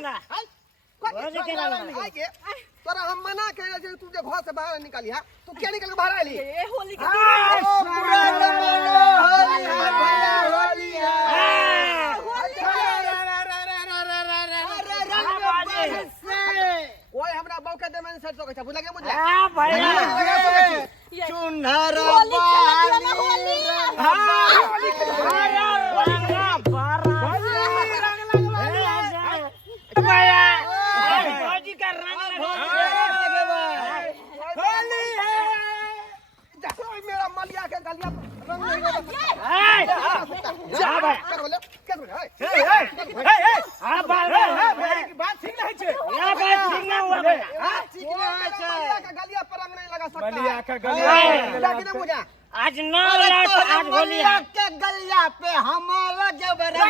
रंगा भौजी के रंगा तोरा हम मना करे जे तू जे घर से बाहर निकाली है तू क्या निकल के बाहर आली ए होली के होली है कोई हमरा बौके दे में सर सके बुझला के बुझला हां भैया चुनहर होली भौजी का रंग होली है कोई मेरा मलिया के गलिया रंग नहीं जा भाई कर बोले हां बात ठीक नहीं छे यहां बात ठीक नहीं हुआ भैया ठीक नहीं है मलिया का गलिया पर रंग नहीं लगा सकता मलिया का गलिया किने मुझे आज 9 लाख आज होली है के गलिया पे हमारा जबरन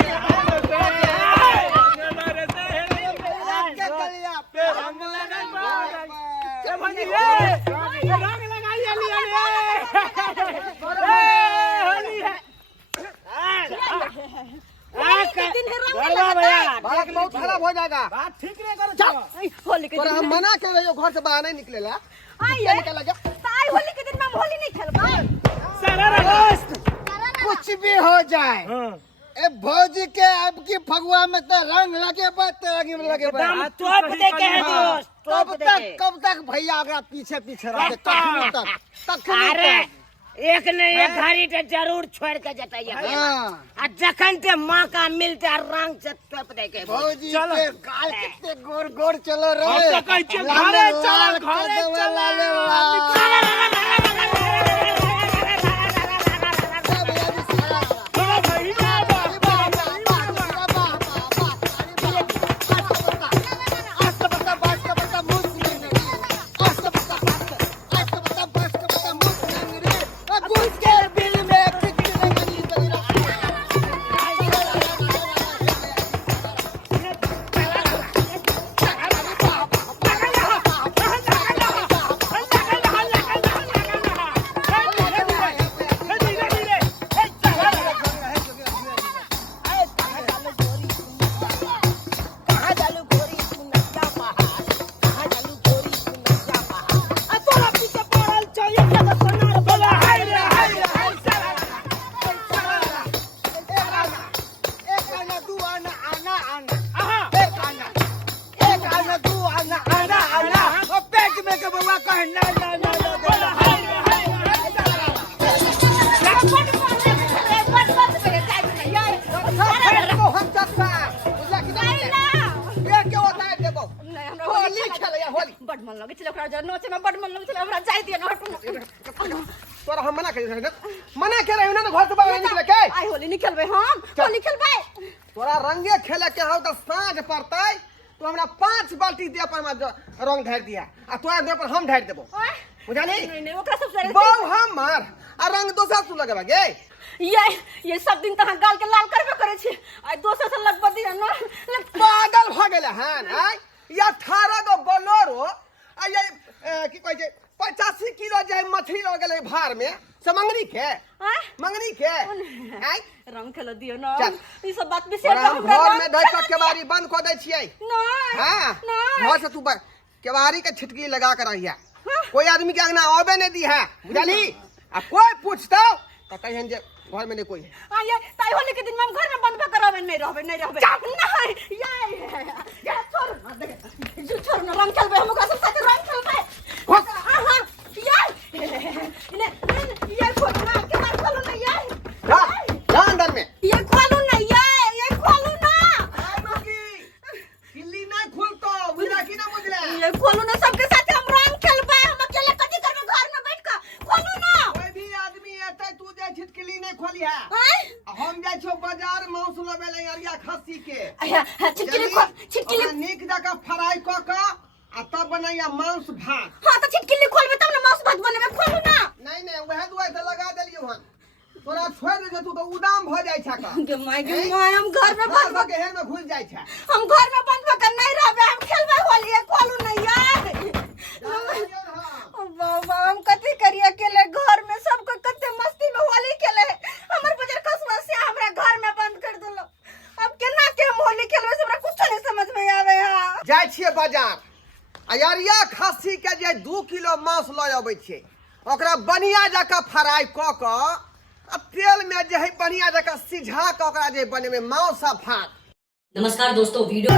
के गलिया पे रंग लगा ए भंजी रंग लगाइए लिया होली है बात बहुत खराब हो जाएगा बात ठीक नहीं करो होली के तोरा हम मना के रहियो घर से बाहर नहीं निकलेला क्या निकल जा ताई होली के दिन में हम होली नहीं खेलबा कुछ भी हो जाए ए भौजी के अब की फगुआ में तो रंग लगे बात लगे तोप दे के है दोस्त तोप दे के कब तक भैया अगर पीछे पीछे रहते तक अरे एक न एक घड़ी तो जरूर छोड़ के जताइए हां आ जखन ते मौका मिलते रंग से तोप दे के भौजी के गाल कितने गोर गोर चलो रे अब तो कहीं चल घरे चल घरे चल बड मन लगे चलो ओकरा नोचे में बड मन लगे चलो हमरा जाय दिया नोट तोरा हम मना कर मना के रहियो ना घर से बाहर निकले के आई होली नहीं खेलबे हम होली खेलबे तोरा रंगे खेले के हो तो साँझ पड़तै तो हमरा 5 बाल्टी दे पर रंग ढार दिया आ तोरा दे पर हम ढार देबो बुझाली नहीं ओकरा सब सारे बहु हम मार आ रंग दोसर तू लगबा गे ये सब दिन तहां गाल के लाल करबे करे छी आई दोसर से लगबा दिया न पागल भ गेले हन आई या 18 गो बोलोरो आ ये की कहै छै 85 किलो जे मछली लग गेले भार में से मंगनी के आई रंग खेल दियो न चल ई सब बात विशेष हम घर में धइ के केवाड़ी बंद क दै छियै नहीं हां घर से तू केवाड़ी के छिटकी लगा कर रहिया कोई आदमी के अंगना आवे नहीं दी है बुझाली आ कोई पूछता तो कहन जे घर में नहीं कोई है ये ताई होली के दिन में हम घर में बंद करावे नहीं रहबे नहीं ये छोड़ ना दे छोड़ ना रंग खेलबे हम ओकरा सब साथे रंग खेलबे ये खोलो ना के मार खोलो ना ये जा अंदर में ये खोलो ना ये खोलो ना किल्ली नहीं खुलतो बुझला कि ना बुझला ये खोलो ना सबके साथे हम रंग खेलबे हम अकेले कथि करबे घर में बैठ के खोलो ना कोई भी आदमी एते तू जे छिटकिली नहीं खोली है हम जाय छो बाजार मांस लेबे ले अरिया खस्सी के छिटकिली नीक जका फ्राई क आ तब बनैया मांस भात हां तो छिटकिली खोलबे तब ना मांस भात बनेबे खोलो ना नहीं वह दुआई से लगा देलियो हन तोरा छोड़ दे तू तो उदाम भ जाय छा का के माय हम घर में बंद के हेर में घुस जाय छा हम घर में बंद कर नहीं रहबे हम खेलबे होली खोलो ना यार बाबा हम कथि करिए अकेले घर में सब को कते मस्ती में होली खेले हमर बजर कसवा से हमरा घर में बंद कर देलो अब केना के हम होली खेलबे से हमरा कुछ नहीं समझ में आवे है जाय छियै बाजार अयरिया खस्सी के जे 2 किलो मांस लऽ अबै छियै ओकरा बढ़िया जकाँ फ्राई कऽ कऽ आ तेल में जे है बढ़िया जकाँ सिझा कऽ ओकरा जे बनेबै मांस आ भात। नमस्कार दोस्तों, वीडियो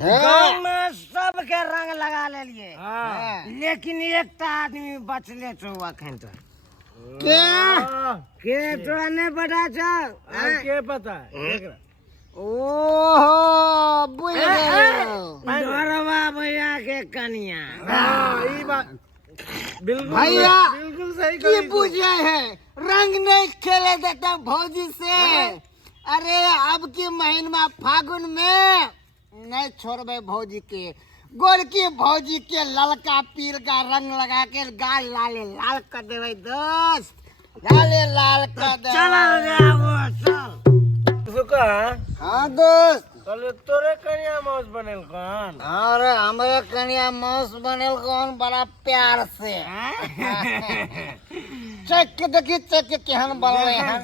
गाँव में सबके रंग लगा ले लिए लेकिन एक आदमी बचले छो अखन तक के तो नहीं पता छो के पता है ओहो बुझ गए डोरवा भैया के कनिया। ई बात बिल्कुल भैया बिल्कुल सही की बुझे है रंग नहीं खेले देता भौजी से। अरे अब की महीना फागुन में नहीं छोड़बे भौजी के गोरकी भौजी के ललका पीर का रंग लगा के गाल लाले लाल कर देवे दोस्त, लाले लाल कर दे। हाँ दोस्त, कल तोरे कनिया मौस बनेल कौन? अरे हमारे कन्या मौस बनेल कौन बड़ा प्यार से चेक के देखी चेक के केहन बनले हैं।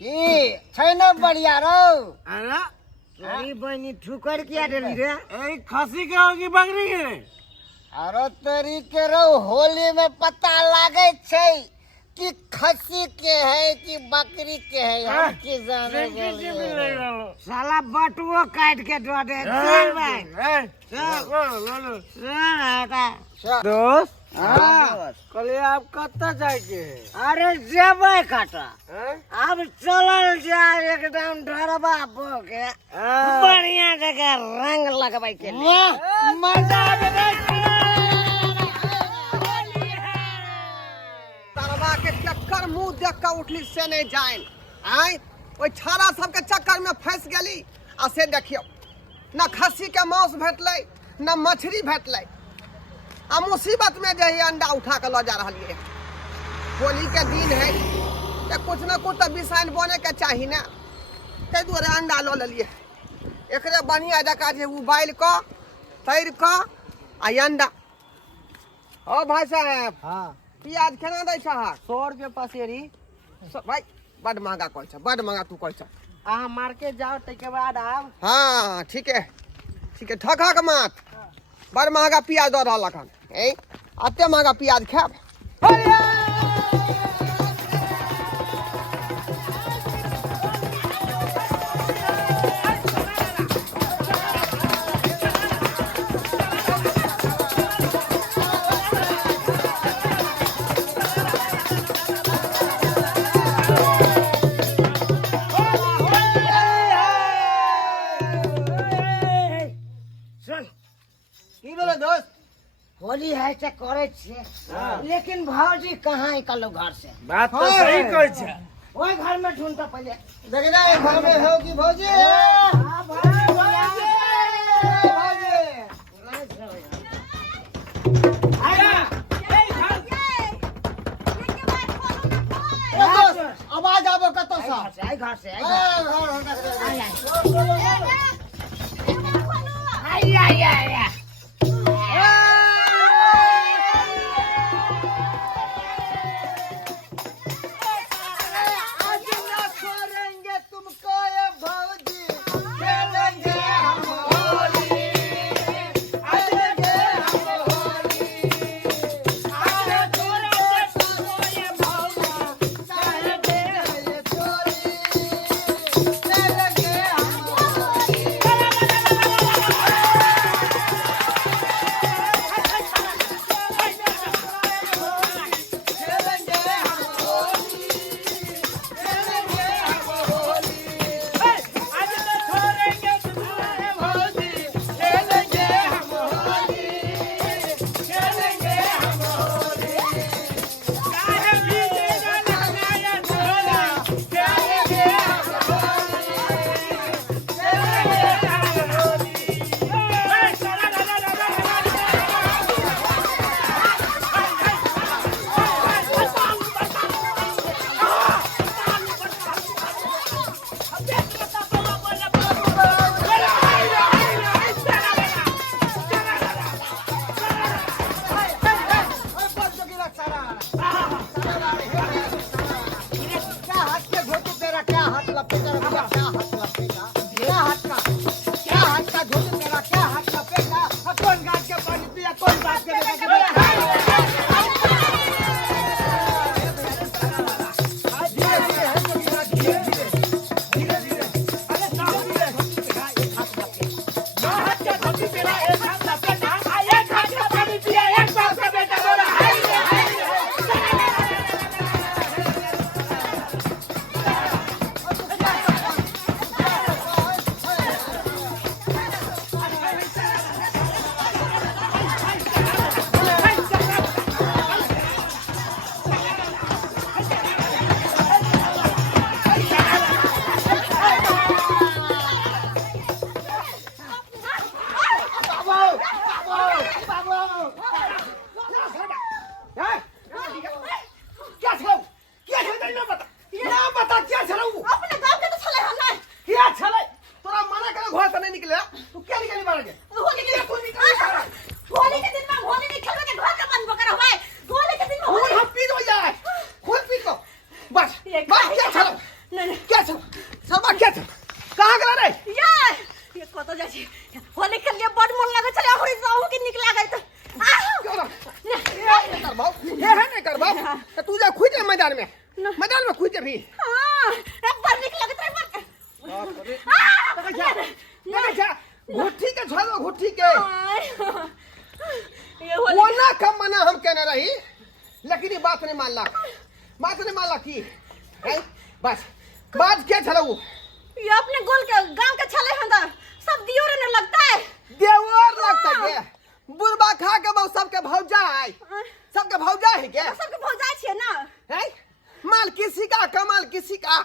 की छै न बढ़िया रो। अरे अरे बनी ठुकर किया देली रे? ए खसी के होगी बकरी के? अरे तोरी के रो होली में पता लागे छै कि खस्सी के है कि बकरी के है हम की जाने साला बटुओ काट के दो दे। चल भाई चल दोस्त हाँ। कल आप कत्ता जाके? अरे जेबै काटा अब चलल जाए एकदम ढरबा बोके बढ़िया जगह रंग लगबै के मजा तरवा के चक्कर मुंह देख के उठली से नहीं जाए आय ओइ छाड़ा सबके चक्कर में फंस गेली। आ से देखियो न खस्सी के मांस भेटलै न मछली भेटलै आ मुसीबत में जे है अंडा उठा के ला जा रही है। होली के दिन है तो कुछ न कुछ तो बिसाइन बने के चाहिए ना, ते दुआरे अंडा लो लेलिए। एकरे बढ़िया जका जे उबाल क तैर क आ अंडा। ओ भाई साहब हाँ प्याज केना दै छह? 100 रुपये पसेरी। भाई बड़ महंगा कहै छ, बड़ महंगा तू कहै छ। अहाँ मार्केट जाओ तके बाद आब। हाँ ठीक है ठका के मत, बड़ महंगा प्याज दऽ रहल हन। अते महंगा प्याज खाब? की बोले दोस्त? होली है से करे छे लेकिन भौजी कहाँ निकलो घर से? बात तो सही कहै छै। ओए घर में ढूंढता पहले देखना ये घर में हो कि भौजी? हाँ, भौजी। आवाज आबो कत सा? आई घर से आई। खुद जा मैदान में खुद जा भी हां बड़ निक लगत रे घुट्टी के छोड़ो घुट्टी के ये होली वो ना कम मना हम कहना रही लेकिन ये बात नहीं मानला की है बस बात क्या चलो ये अपने गोल के गांव के छले हंदा सब दियो रे न लगता है देवर लगता है बुरबा खा के बहु सबके भौजा है क्या सबके भौजाई छे ना है माल किसी का कमाल किसी का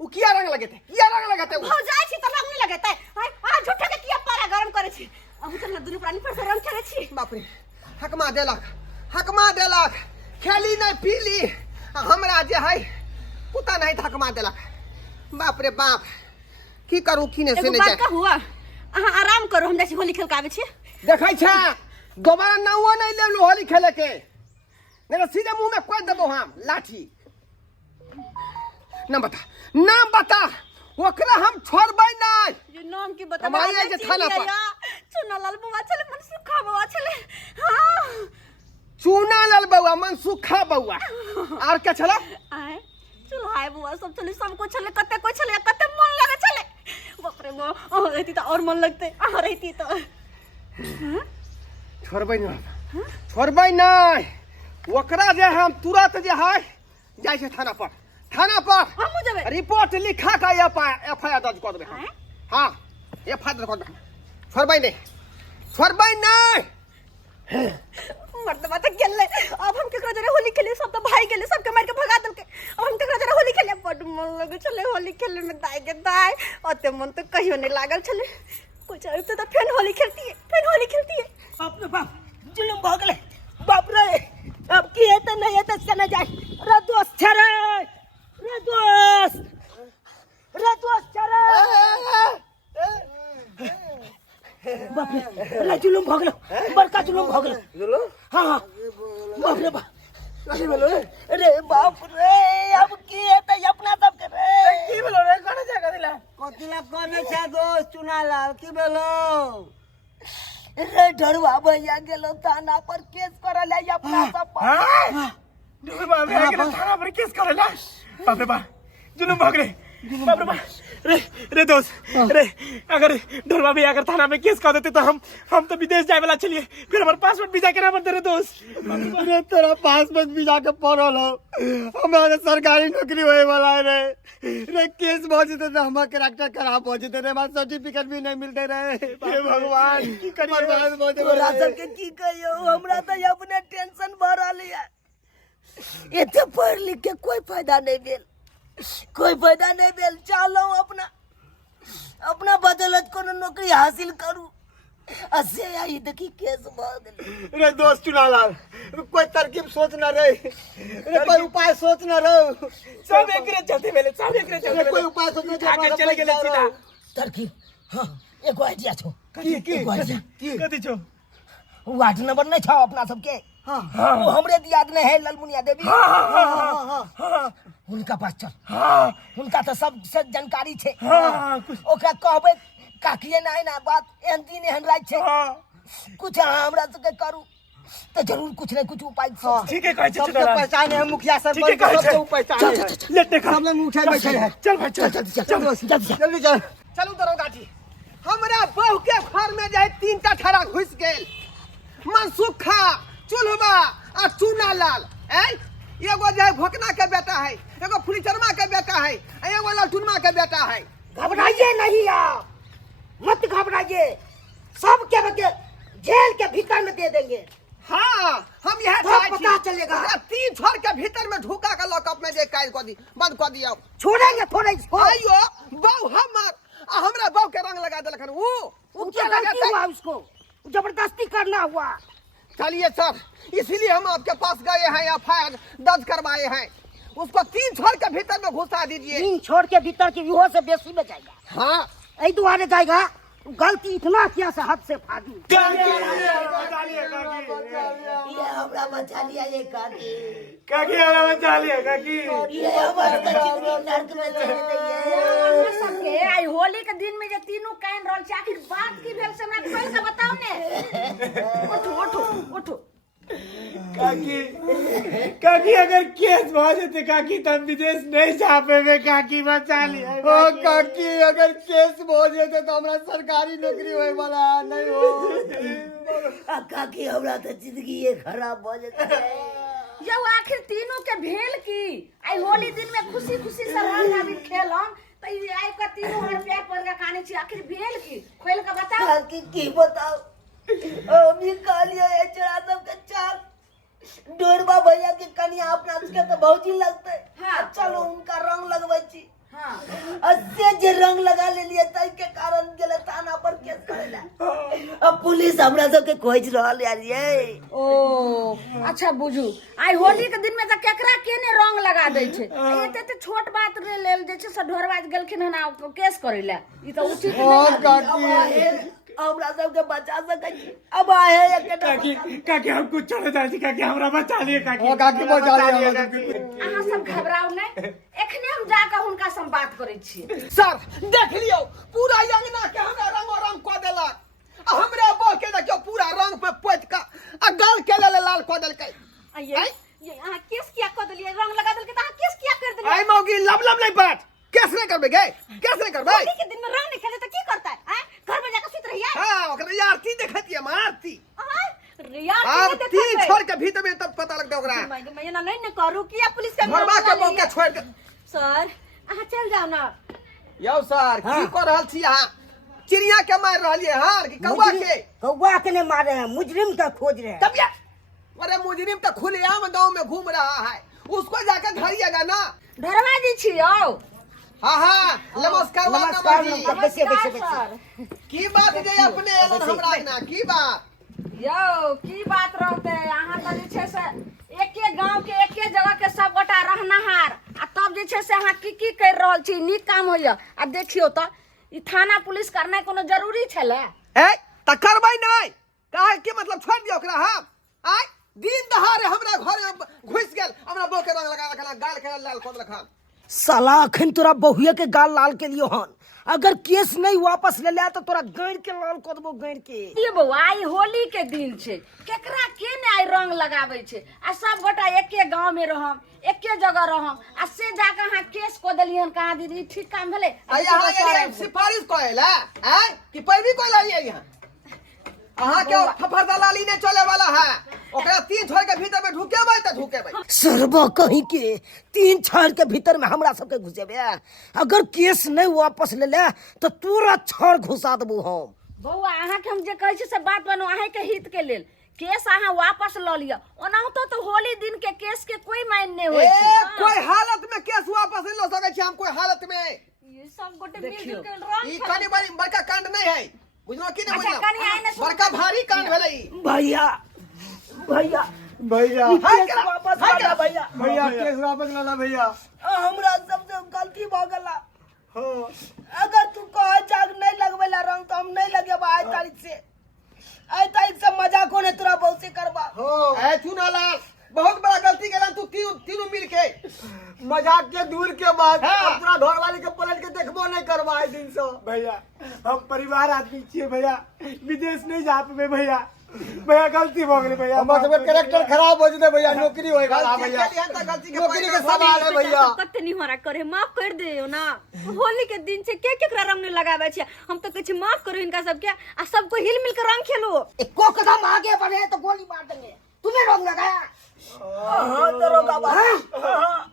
वो किया रंग लगाते भौजाई छी त रंग नहीं लगता है आ झूठे के किया पारा गरम करे छी अब चल दुनु प्राणी पर से रंग खेले छी बाप रे हकमा देलक खेली नहीं पीली हमरा जे है पुता नहीं हकमा देलक बाप रे बाप की करू की ने से एगो नहीं बात का हुआ अहाँ आराम करो हम जैसे होली खेल के आवे छी देखै छा दोबारा नाओ नहीं ले लो होली खेले के नहीं सीधे मुंह में कोई देबो हम लाठी नाम बता ओकरा हम छोड़बै नहीं ये नाम की बता हमारे ये थाना पर चुनालाल बुआ चले मन सुखा बुआ चले हां चूनालाल बउआ मनसुखा बउआ और क्या चला आए चुल्हाए बुआ सब चले सब कुछ चले कते कोई चले कते मन लगे चले बाप रे बा रहती तो और मन लगते आ रहती तो छोड़बै नहीं ओकरा जे हम तुरंत जे है जाय छै थाना पर हम जबे रिपोर्ट लिखा के एफआईआर दर्ज कर देबै हैं हां एफआईआर दर्ज कर देबै छोड़बै नहीं मर्द बात गेले अब हम केकरा जरे होली खेले सब तो भाई गेले सबके मार के भगा देलके अब हम केकरा जरे होली खेले बड मन लगे चले होली खेले में दाई के दाई ओते मन तो कहियो नहीं लागल चले कुछ अब तो फेन होली खेलती है बाप रे बाप जुलुम भ गेले बाप रे अब की हेते नहीं हेते सने जाय रे दोस्त छरे रे दोस्त छरे बाप रे जुलुम भ गेले बड़का जुलुम भ गेले हां बाप रे बाप की भेलो रे बाप रे अब की हेते अपना सब के रे की भेलो रे कोने जगह दिला कतिला कोने छे दोस्त चुनालाल की बेलो रे डरवा भैया गेलो थाना पर केस करले अपना सब पर डरवा भैया गेलो थाना पर केस करले बाप रे बाप जुलुम भ गेले बाप रे बाप रे दोस्त रे अगर डरवा भैया अगर थाना में केस कर देते तो हम तो विदेश जाए वाला चलिए फिर हमारे पासपोर्ट वीजा के ना बनते रे दोस्त अरे तेरा पासपोर्ट वीजा के पड़ल हो हमारे सरकारी नौकरी होए वाला है रे केस पहुंचते तो हमारा कैरेक्टर खराब पहुंचते रे हमारा सर्टिफिकेट भी नहीं मिलते रहे हे भगवान की करिए तोरा सबके की कहियो हमरा तो अपने टेंशन भरल है एते पढ़ लिख के कोई फायदा नहीं भेल चलो अपना बदौलत कोनो नौकरी हासिल करू असे आई देखी केस भ गेल रे दोस्त चुनालाल कोई तरकीब सोच ना रे कोई उपाय सोच ना रे सब एकरे चलते भेले कोई उपाय सोच आगे चले गेले सीधा तरकीब हां एगो आइडिया छो की कथि छो वार्ड नंबर नहीं छो अपना सबके हां वो हमरे दियाद ने है ललमुनिया देवी हां उनका पास चल हां उनका तो सब से जानकारी छे हां ओकरा कहबे काकिए ना बात एहन दिन एहन रात छे हां कुछ हमरा सबके करू तो जरूर कुछ न कुछ उपाय ठीक है कह सबके पहचान है मुखिया सरपंच सबके पहचान है ले देखा सब लोग उठे बैठे हैं चल भाई जल्दी चल चलू दरोगा जी हमरा बहू के घर में जे 3टा ठरा घुस गेल मनसुखा चुलबा आ चूनालाल हैं एगो जे भोकना के बेटा है एगो फुलीचरमा के बेटा है एगो ललटुनमा के बेटा है घबराइए नहीं आप मत घबराइए सब के जेल के भीतर में दे देंगे हाँ हम यह पता चलेगा 3 छोर के भीतर में ढुका के लॉकअप में जे काट कर दी बंद कर दिया छोड़ेंगे थोड़े इसको आइयो बहू हमरा बहू के रंग लगा देलखन वो क्या गलती हुआ उसको जबरदस्ती करना हुआ चलिए सर इसीलिए हम आपके पास गए हैं एफआईआर दर्ज करवाए हैं उसको 3 छोर के भीतर में घुसा दीजिए 3 छोड़ के भीतर की व्यूह से बेसी में जाएगा हाँ ऐ दुआरे जाएगा गलती इतना किया से हद से फादी ये हमरा बचा लिया ये काकी हमरा बचा लिया काकी ये हमारे जिंदगी नर्क में चले गई सबके आई होली के दिन में जे तीनों कान रहल छै आखिर बात की भेल से हमरा खोल के बताओ ने उठो काकी काकी अगर केस बहुत होते काकी तब विदेश नहीं जा पे काकी बचा लिया ओ काकी अगर केस हो जाते तो हमरा सरकारी नौकरी होए वाला नहीं हो। काकी हमरा तो जिंदगी ये खराब हो जाते यो आखिर तीनों के भेल की आई होली दिन में खुशी खुशी से रंग अबीर खेलम त ई आई का तीनों हर पेट पर का कहानी छी आखिर भेल की खोल के बताओ। काकी की बताओ अभी कालिया ये चढ़ा सब के चार डोरबा भैया के कनिया अपना के तो भौजी लगते हाँ। चलो उनका रंग लगबै छी हां अस्से जे रंग लगा ले लिए तई के कारण गेले थाना पर केस करेला अब पुलिस हमरा सब के खोज रहल यार ये ओ अच्छा बुझू आई होली के दिन में त केकरा केने रंग लगा दै छै एते ते छोट बात रे लेल जे छै से ढोरबाज गेलखिन हन आ केस करेला ई त उचित ओ नहीं। काकी हमरा सब के बचा सकै छी अब आए एक काकी काकी हम कुछ छोड़ जाए छी काकी हमरा बचा लिए काकी ओ काकी बचा लिया अहाँ सब घबराओ नहीं एखने हम जाके हुनका से बात करै छी। सर देख लियो पूरा अंगना के हमरा रंग कऽ देलक आ हमरा बह के देखियो पूरा रंग पे पोत के आ गाल के लाल कऽ देलकै। ये अहाँ केस किया कर देलिए रंग लगा देलके त अहाँ केस किया कर देलिए। आई मौगी लब नहीं बात केस नहीं करबे गे केस नहीं करबे। होली के दिन में रंग नहीं खेले त की करता है घर में जाकर सुत रहिए। हां ओकरा आरती देखतिए आरती रियाज आरती छोड़ के भीतर में तब पता लगता ओकरा मैं ना नहीं करू किया पुलिस के घरवा के मौके छोड़ के। सर अहाँ चल जाओ ना। यौ सर की कर रहल छी अहाँ चिड़िया के मार रहलिए हां कि कौवा के ने मारे हैं मुजरिम का खोज रहे हैं तबियत अरे मुजरिम तो खुलेआम गांव में घूम रहा है उसको जाकर धरिएगा ना। ढरवा दी छियो। हाँ नमस्कार नमस्कार, नमस्कार बैसिए, सर की बात जे अपने एलन हमरा ना की बात यो की बात रहते अहाँ त जे छै से एके गांव के एके जगह के सब गोटा रहनहार आ तब जे छै से अहाँ की कर रहल छी नीक काम होइया आ देखियो त ई थाना पुलिस करनाइ कोनो जरूरी छले ए त करबै नहीं काहे के मतलब छोड़ दियो ओकरा हम आय दिन दहाड़े हमरा घर में घुस गेल हमरा बो के रंग लगा रखला गाल के लाल कऽ देलक। साला अखन तोरा बहुए के गाल लाल के लियो हन अगर केस नहीं वापस ले ले तो तोरा गाड़ के लाल कर देबो गाड़ के। ये बौआ आई होली के दिन छै केकरा के ने आई रंग लगाबै छै आ सब गोटा एके गांव में रहम एके जगह रहम आ से जाके अहाँ केस को देलियन कहाँ दीदी ठीक काम भेले। आ यहाँ ये सिफारिश करेला हैं कि पैरवी कोला ये यहाँ अहाँ के फफर दलाली ने चले वाला है ओकरा तीन छोड़ के भीतर में ढुकेबै त ढुकेबै। सरबा कहीं के तीन छड़ के भीतर में हमरा सबके घुसेबे अगर केस नहीं वापस ले ले तो तोरा छड़ घुसा देबो हम। बौआ अहाँ के हम जे कहै छी से बात बनो अहाँ के हित के लेल केस अहाँ वापस ल लिया ओनाहुतो तो होली दिन के केस के कोई मायने नहीं होय छै। कोई हालत में केस वापस नहीं ले सकै छी हम कोई हालत में ये सब गोटे मिलजुल के रंग ई कनी बड़ी बड़का कांड नहीं है बुझलो कि नहीं अच्छा, कनी आइने बुझलो बड़का भारी कांड भेलै ई। भैया भैया भैया केस वापस आ जा भैया भैया केस वापस ना ला भैया। हमरा सबसे गलती भ गेला अगर तू कह जाग नहीं लगवेला रंग तो हम नहीं लगेबा आज तारीख से मजाक होने तोरा बहुत से करबा ए चुनालाल बहुत बड़ा गलती केलन तू तीनों मिल के मजाक के दूर के बाद हाँ। अब पूरा घर वाले के पलट के देखबो नहीं करवाए दिन से। भैया हम परिवार आदमी छिए भैया विदेश नहीं जा पे भैया भैया गलती हो गई भैया हमर सबके कैरेक्टर खराब हो जते भैया नौकरी होए वाला गलती भैया केलिहन त गलती के नौकरी के परिणाम सवाल है भैया। कते नहीं हो रहा करे माफ कर दियो ना होली के दिन से के केकरा रंग नहीं लगावे छै हम तो कहै छी माफ करो इनका सबके आ सबको हिल मिल के रंग खेलो। एको कदम आगे बढ़े तो गोली मार देंगे तुम्हें रंग लगाया हां दरोगा बाबू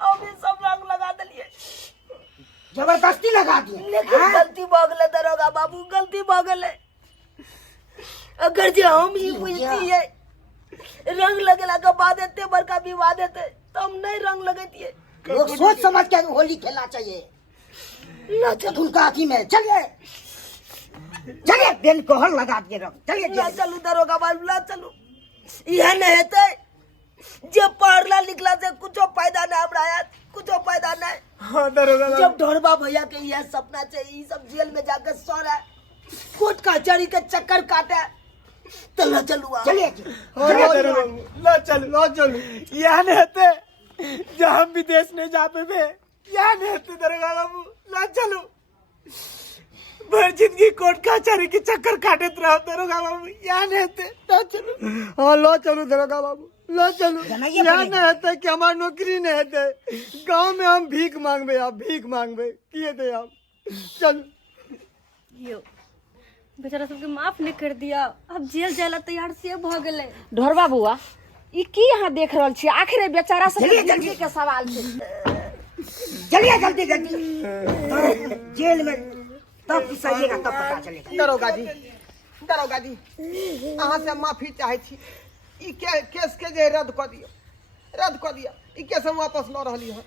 अभी सब रंग लगा दिए जबरदस्ती लगा दिए लेकिन गलती भ गेले दरोगा बाबू गलती भ गेले अगर जे हम ही बुझती है रंग लगेला के बाद एते बड़का विवाद हेते तो हम नहीं रंग लगेतिए लोग सोच समझ के होली खेलना चाहिए ना चल उनका आँखी में चलिए चलिए बेल कोहर लगा दिए रंग चलिए ना चलू दरोगा बाबू ना चलू यह नहीं हेते जे पढ़ला लिखला से कुछो फायदा ना हमरा यार कुछो फायदा नहीं। हां दरोगा जब ढोरबा भैया के यह सपना है ये सब जेल में जाकर सो रहा है कोर्ट कचहरी के चक्कर काटे तो ना चलू चलिए ला चलो यहाँ रहते जब हम विदेश नहीं जा पे यहाँ रहते दरोगा बाबू ला चलो भर जिंदगी कोर्ट कचहरी के चक्कर काटते रहो दरोगा बाबू यहाँ रहते ला चलो हाँ लो चलो दरोगा बाबू लो चलो जनाइए यहाँ पड़ेगा। नहीं हेते कि हमार नौकरी नहीं हेते गांव में हम भीख मांगबे आप भीख मांगबे किए थे आप चलो यो बेचारा सबके माफ नहीं कर दिया अब जेल जाला तैयार से भ गेले ढोरबा बुआ ई की यहाँ देख रहल छी आखिर बेचारा सब चलिए, जल्दी। के सवाल छै चलिए जल्दी जल्दी जेल में तब पिसाइएगा तब पता चलेगा। दरोगा जी अहाँ से माफी चाहे छी ई केस के जे रद्द कर दिया ई केस हम वापस ल रहली हन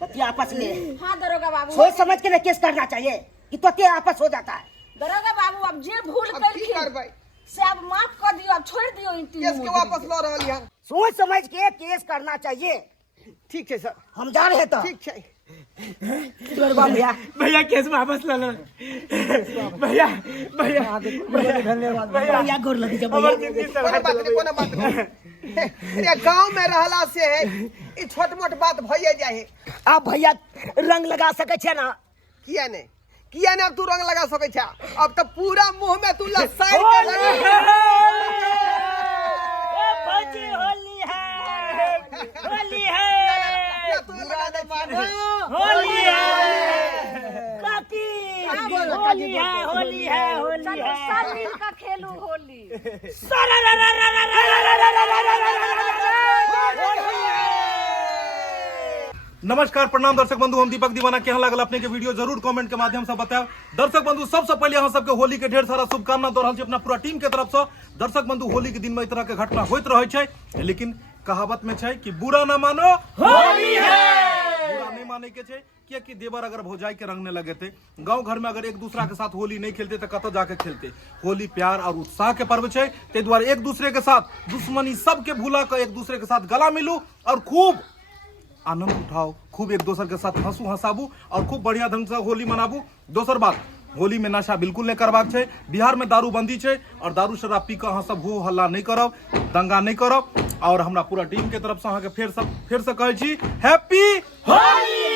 पति आपस में हाँ दरोगा बाबू सोच समझ के ना केस करना चाहिए कि तो के आपस हो जाता है। दरोगा बाबू अब जे भूल अब की करखिन करबै से अब माफ कर दियो अब छोड़ दियो इन केस तीनों के वापस ल रहली हन सोच समझ के केस करना चाहिए। ठीक छै सर हम जा रहे तो ठीक छै ढोरबा भैया भैया केस वापस ला लो भैया भैया धन्यवाद भैया गोर लगी जब हमार भैया जिंदगी कोनो बात नहीं ये गांव में रहला से है ई छोट मोट बात भइए जाए है आप भैया रंग लगा सके छे ना। किया नहीं अब तू रंग लगा सकै छ अब तो पूरा मुंह में तू लसाई के लगी होली है तू लगा दे होली है काकी होली है चलो सब मिलकर खेलू होली नमस्कार प्रणाम दर्शक बंधु हम दीपक दीवाना केहन लागल अपने के वीडियो जरूर कमेंट के माध्यम से बताओ। दर्शक बंधु सबसे पहले अहाँ सबके होली के ढेर सारा शुभकामना दे रहल छी अपना पूरा टीम के तरफ से। दर्शक बंधु होली के दिन में इस तरह के घटना होइत रहे छै लेकिन कहावत में छै कि बुरा ना मानो होली है बुरा नहीं माने के छै कि देवर अगर भौजाई के रंग ने लगे थे गांव घर में अगर एक दूसरा के साथ होली नहीं खेलते तो कतौ जाके खेलते। होली प्यार और उत्साह के पर्व छै ते द्वारा एक दूसरे के साथ दुश्मनी सबके भूला कर एक दूसरे के साथ गला मिलू और खूब आनंद उठाओ खूब एक दूसरे के साथ हंसू हंसाबू और खूब बढ़िया ढंग से होली मनाबू। दोसर बात होली में नशा बिल्कुल नहीं करबाक छै। बिहार में दारू बंदी छै और दारू शराब पी के अहाँ सब हो हल्ला नहीं करब दंगा नहीं करब और हमरा पूरा टीम के तरफ से अहाँ के फेर से कहे छी हैप्पी होली।